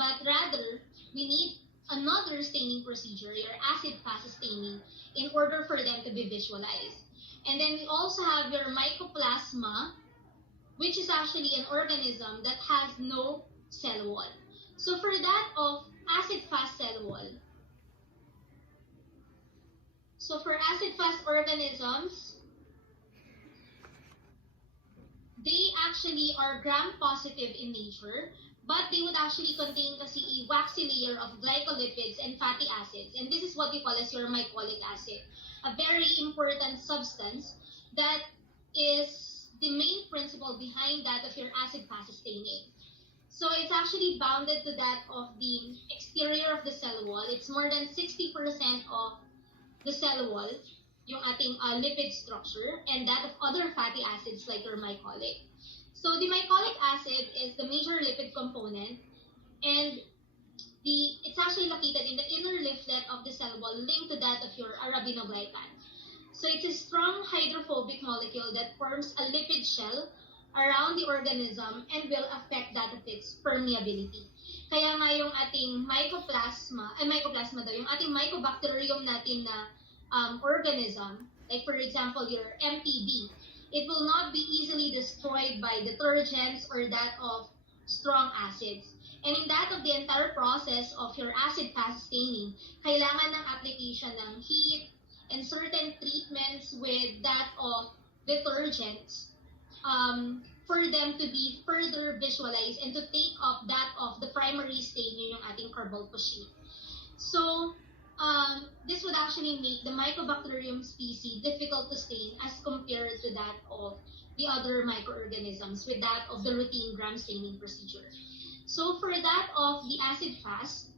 But rather, we need another staining procedure, your acid-fast staining, in order for them to be visualized. And then we also have your Mycoplasma, which is actually an organism that has no cell wall. So for that of acid-fast cell wall, so for acid-fast organisms, they actually are gram-positive in nature, but they would actually contain kasi a waxy layer of glycolipids and fatty acids. And this is what we call as your mycolic acid, a very important substance that is the main principle behind that of your acid-fast staining. So it's actually bounded to that of the exterior of the cell wall. It's more than 60% of the cell wall, yung ating lipid structure, and that of other fatty acids like your mycolic. So the mycolic acid is the major lipid component, and it's actually located in the inner leaflet of the cell wall, linked to that of your arabinoglycan. So it's a strong hydrophobic molecule that forms a lipid shell around the organism and will affect that of its permeability. Kaya nga yung ating mycoplasma daw, yung ating mycobacterium natin na organism, like for example your MTB, it will not be easily destroyed by detergents or that of strong acids. And in that of the entire process of your acid fast staining, kailangan ng application ng heat and certain treatments with that of detergents for them to be further visualized and to take up that of the primary stain, yun yung ating carbolic sheet. So, this would actually make the Mycobacterium species difficult to stain as compared to that of the other microorganisms with that of the routine gram staining procedure. So for that of the acid fast,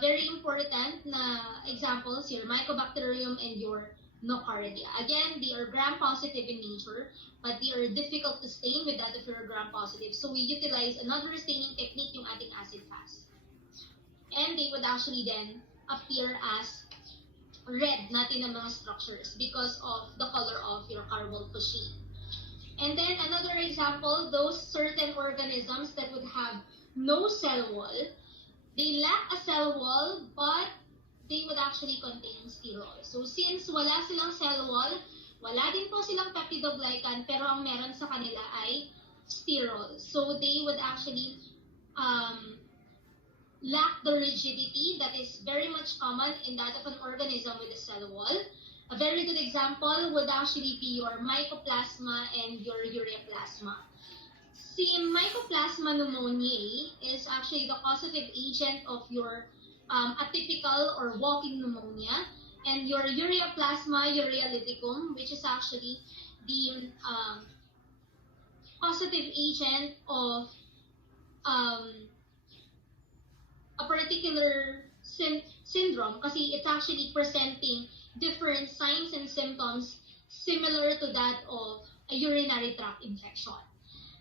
very important na examples, your Mycobacterium and your Nocardia. Again, they are gram-positive in nature, but they are difficult to stain with that of your gram-positive. So we utilize another staining technique, yung ating acid fast. And they would actually then appear as red natin ng mga structures because of the color of your carbonyl sheet. And then another example, those certain organisms that would have no cell wall, they lack a cell wall, but they would actually contain sterol. So since wala silang cell wall, wala din po silang peptidoglycan, pero ang meron sa kanila ay sterol. So they would actually lack the rigidity that is very much common in that of an organism with a cell wall. A very good example would actually be your Mycoplasma and your Ureaplasma. Si Mycoplasma pneumoniae is actually the causative agent of your atypical or walking pneumonia, and your Ureaplasma urealyticum, which is actually the causative agent of a particular syndrome, kasi it's actually presenting different signs and symptoms similar to that of a urinary tract infection.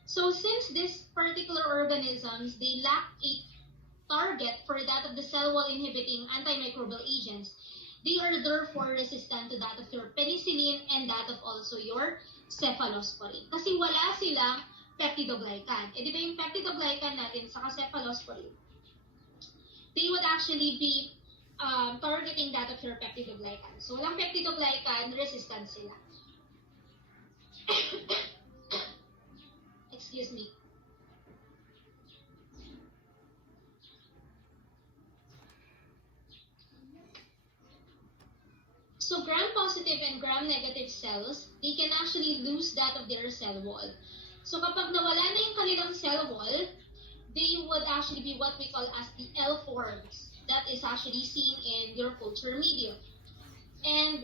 So since these particular organisms, they lack a target for that of the cell wall inhibiting antimicrobial agents, they are therefore resistant to that of your penicillin and that of also your cephalosporin. Kasi wala silang peptidoglycan. E di ba yung peptidoglycan natin sa cephalosporin, they would actually be targeting that of your peptidoglycan. So walang peptidoglycan, resistant sila. Excuse me. So gram-positive and gram-negative cells, they can actually lose that of their cell wall. So kapag nawala na yung kanilang cell wall, they would actually be what we call as the L forms. That is actually seen in your culture medium. And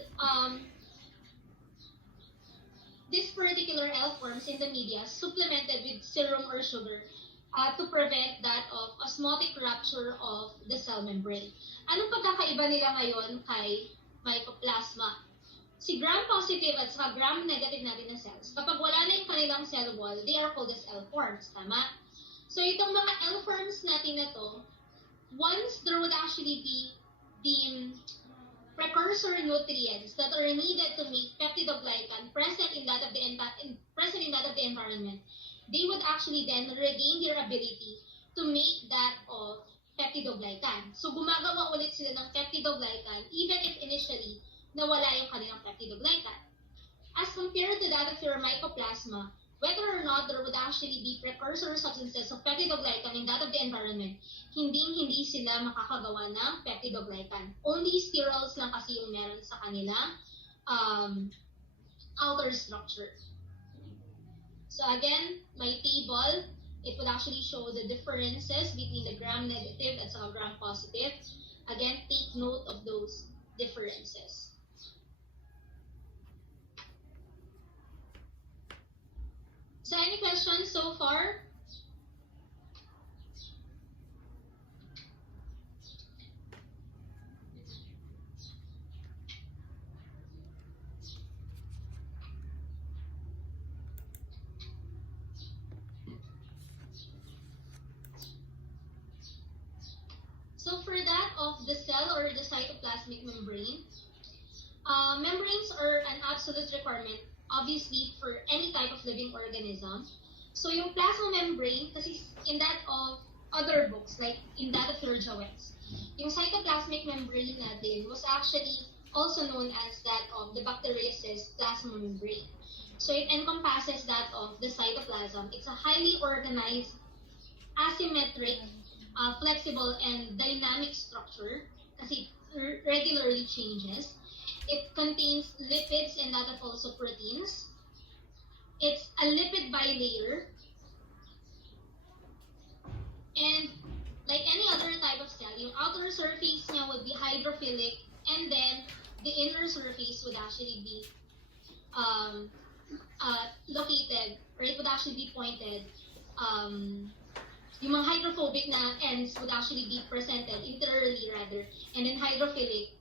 this particular L forms in the media supplemented with serum or sugar to prevent that of osmotic rupture of the cell membrane. Anong pagkakaiba nila ngayon kay Mycoplasma? Si gram-positive at saka gram-negative natin na cells, kapag wala na yung kanilang cell wall, they are called as L forms, tama? So itong mga L forms natin na to, once there would actually be the precursor nutrients that are needed to make peptidoglycan present in that of the environment, they would actually then regain their ability to make that of peptidoglycan. So gumagawa ulit sila ng peptidoglycan even if initially nawala yung kanilang peptidoglycan. As compared to that of your Mycoplasma, whether or not there would actually be precursor substances of peptidoglycan in that of the environment, hindi sila makakagawa ng peptidoglycan. Only sterols lang kasi yung meron sa kanilang outer structure. So again, my table, it would actually show the differences between the gram-negative and gram-positive. Again, take note of those differences. So any questions so far? So for that of the cell or the cytoplasmic membrane, membranes are an absolute requirement, obviously, for any type of living organism. So yung plasma membrane, kasi in that of other books, like in that of your Joets, yung cytoplasmic membrane natin was actually also known as that of the bacteriaceous plasma membrane. So it encompasses that of the cytoplasm. It's a highly organized, asymmetric, flexible, and dynamic structure kasi it regularly changes. It contains lipids and that of also proteins. It's a lipid bilayer. And like any other type of cell, yung outer surface niya would be hydrophilic, and then the inner surface would actually be located, or it would actually be pointed. Yung mga hydrophobic na ends would actually be presented interiorly rather, and then hydrophilic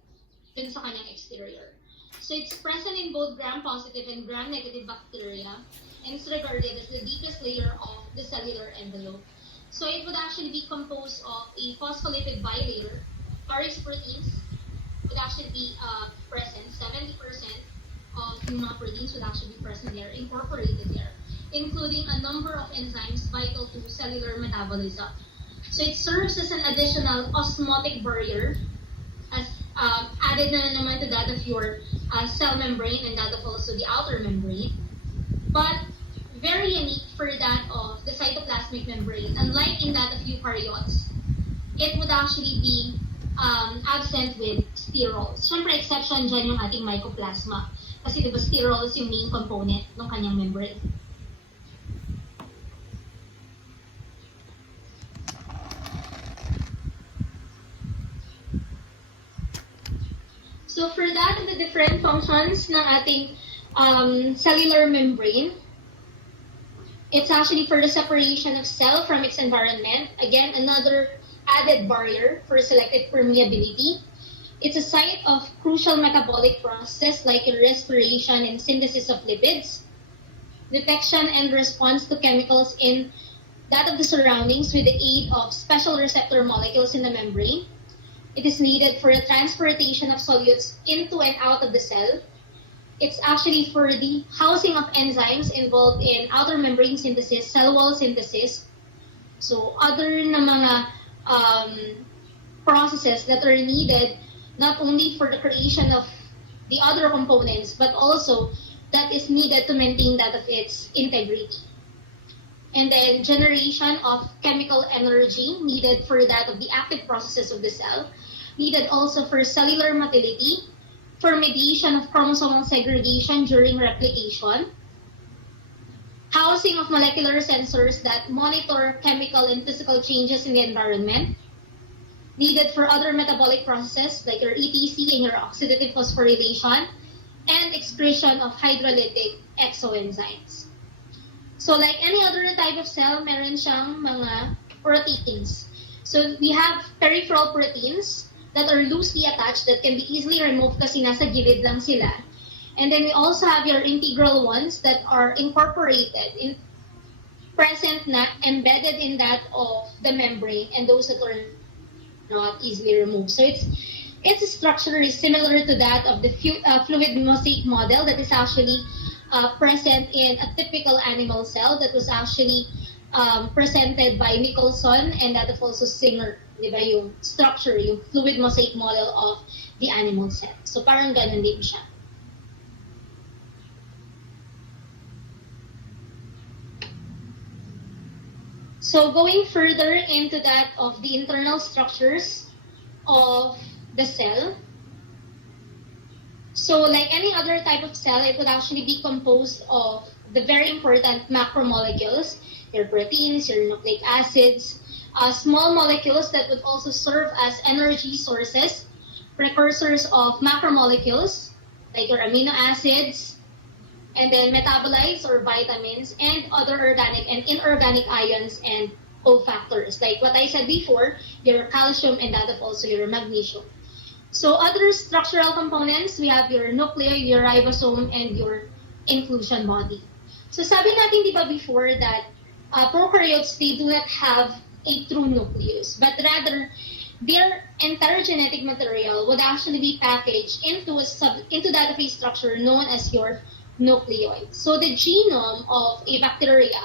dun sa kanyang exterior. So it's present in both gram-positive and gram-negative bacteria, and it's regarded as the deepest layer of the cellular envelope. So it would actually be composed of a phospholipid bilayer. Parix proteins would actually be present. 70% of human proteins would actually be present there, incorporated there, including a number of enzymes vital to cellular metabolism. So it serves as an additional osmotic barrier, as added na naman to that of your cell membrane and that of also the outer membrane. But very unique for that of the cytoplasmic membrane, unlike in that of eukaryotes, it would actually be absent with sterols. Siyempre, exception dyan yung ating Mycoplasma. Kasi diba sterols yung main component ng kanyang membrane. So for that and the different functions ng ating cellular membrane, it's actually for the separation of cell from its environment. Again, another added barrier for selective permeability. It's a site of crucial metabolic processes like respiration and synthesis of lipids, detection and response to chemicals in that of the surroundings with the aid of special receptor molecules in the membrane. It is needed for the transportation of solutes into and out of the cell. It's actually for the housing of enzymes involved in outer membrane synthesis, cell wall synthesis. So other na mga processes that are needed not only for the creation of the other components, but also that is needed to maintain that of its integrity. And then generation of chemical energy needed for that of the active processes of the cell, needed also for cellular motility, for mediation of chromosomal segregation during replication, housing of molecular sensors that monitor chemical and physical changes in the environment, needed for other metabolic processes like your ETC and your oxidative phosphorylation, and excretion of hydrolytic exoenzymes. So like any other type of cell, meron siyang mga proteins. So we have peripheral proteins that are loosely attached that can be easily removed kasi nasa gilid lang sila. And then we also have your integral ones that are incorporated, present na, embedded in that of the membrane, and those that are not easily removed. So its structure is similar to that of the fluid mosaic model that is actually present in a typical animal cell that was actually presented by Nicholson and that of also Singer, di ba, yung structure, yung fluid mosaic model of the animal cell. So parang ganun din siya. So going further into that of the internal structures of the cell. So like any other type of cell, it would actually be composed of the very important macromolecules, your proteins, your nucleic acids, small molecules that would also serve as energy sources, precursors of macromolecules, like your amino acids, and then metabolites or vitamins, and other organic and inorganic ions and cofactors. Like what I said before, your calcium and that of also your magnesium. So other structural components, we have your nuclei, your ribosome, and your inclusion body. So sabi natin di ba before that prokaryotes, they do not have a true nucleus, but rather their entire genetic material would actually be packaged into that of a structure known as your nucleoid. So the genome of a bacteria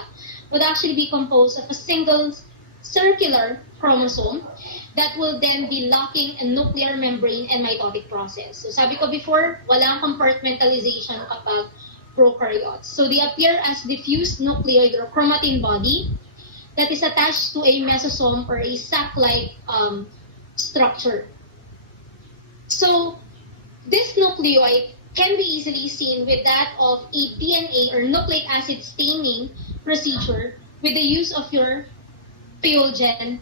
would actually be composed of a single circular chromosome that will then be locking a nuclear membrane and mitotic process. So sabi ko before, walang compartmentalization kapag prokaryotes. So they appear as diffuse nucleoid or chromatin body that is attached to a mesosome or a sac-like structure. So this nucleoid can be easily seen with that of a DNA or nucleic acid staining procedure with the use of your Pheogen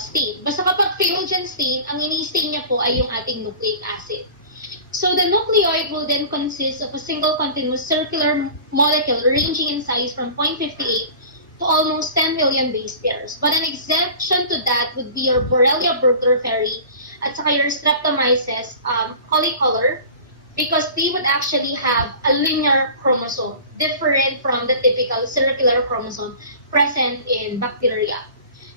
stain. Basta kapag Pheogen stain, ang ini-stain niya po ay yung ating nucleic acid. So the nucleoid will then consist of a single continuous circular molecule ranging in size from 0.58 to almost 10 million base pairs. But an exception to that would be your Borrelia burgdorferi at saka your Streptomyces collicolor, because they would actually have a linear chromosome, different from the typical circular chromosome present in bacteria.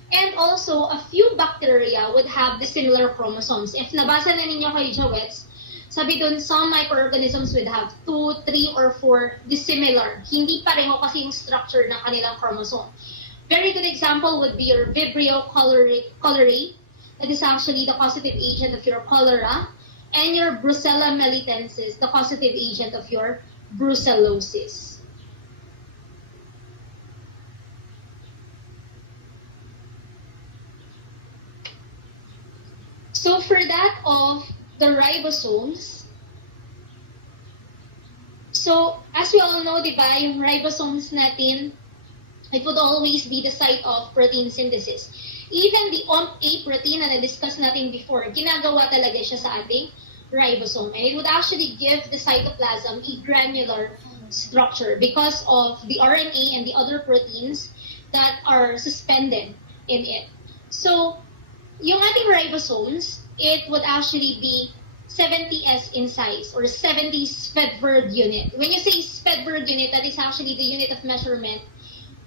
And also, a few bacteria would have the similar chromosomes. If nabasa na ninyo kay Jowett's, sabi dun, some microorganisms would have 2, 3, or 4 dissimilar. Hindi pareho kasi yung structure ng kanilang chromosome. Very good example would be your Vibrio cholerae. That is actually the causative agent of your cholera. And your Brucella melitensis, the causative agent of your brucellosis. So for that of the ribosomes, so as we all know, diba, yung ribosomes natin, it would always be the site of protein synthesis. Even the OMP-A protein na na-discuss natin before, ginagawa talaga siya sa ating ribosome. And it would actually give the cytoplasm a granular structure because of the RNA and the other proteins that are suspended in it. So, yung ating ribosomes, it would actually be 70S in size, or 70 Svedberg unit. When you say Svedberg unit, that is actually the unit of measurement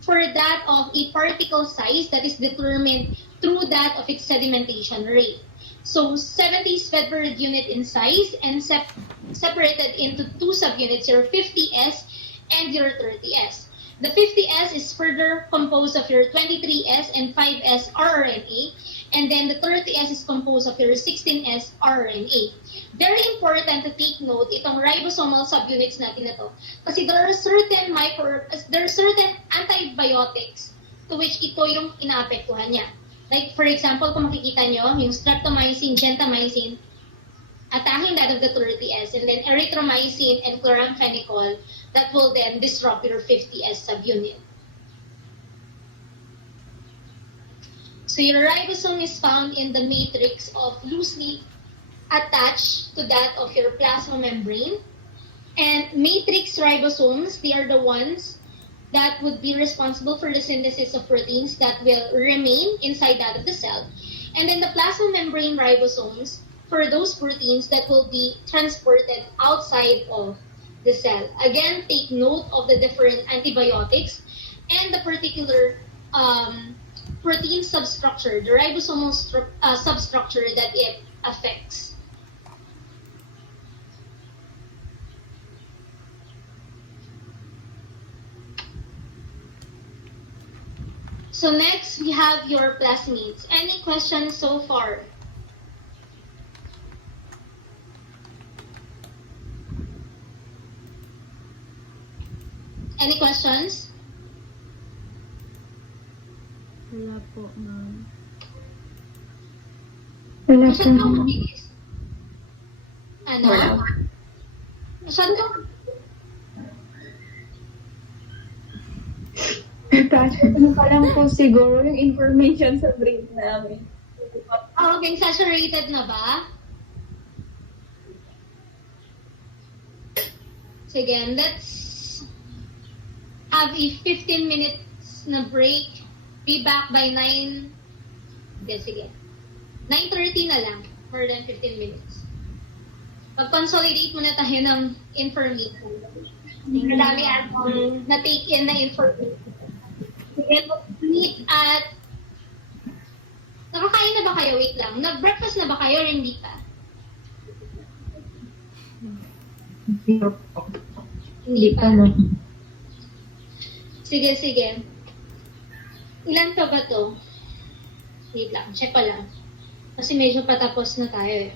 for that of a particle size that is determined through that of its sedimentation rate. So 70 Svedberg unit in size and separated into two subunits, your 50S and your 30S. The 50S is further composed of your 23S and 5S rRNA, and then the 30S is composed of your 16S rRNA. Very important to take note itong ribosomal subunits natin na to, kasi there are certain antibiotics to which ito yung inaapektuhan niya. Like for example, kung makikita nyo, yung streptomycin, gentamicin, attacking that of the 30S, and then erythromycin and chloramphenicol, that will then disrupt your 50S subunit. So your ribosome is found in the matrix of loosely attached to that of your plasma membrane. And matrix ribosomes, they are the ones that would be responsible for the synthesis of proteins that will remain inside that of the cell. And then the plasma membrane ribosomes, for those proteins that will be transported outside of the cell. Again, take note of the different antibiotics and the particular protein substructure, the ribosomal substructure that it affects. So next, we have your plasmids. Any questions so far? Any questions? Wala po, ma'am. Wala po, Masyadong ma'am. mabilis. Ano? Masyadong... Taas ko pa lang po siguro yung information sa brain namin. Oh, okay, saturated na ba? Sige, let's have a 15 minutes na break. Be back by 9. Hindi, sige. 9:30 na lang. More than 15 minutes. Mag-consolidate muna tayo ng information. Madami atong na-take in na information. Sige, meet at... Nakakain na ba ba kayo? Wait lang. Nag-breakfast na ba kayo or hindi pa? Hindi pa. Sige, sige. Ilan pa ba to? Wait lang, check ko lang. Kasi medyo patapos na tayo eh.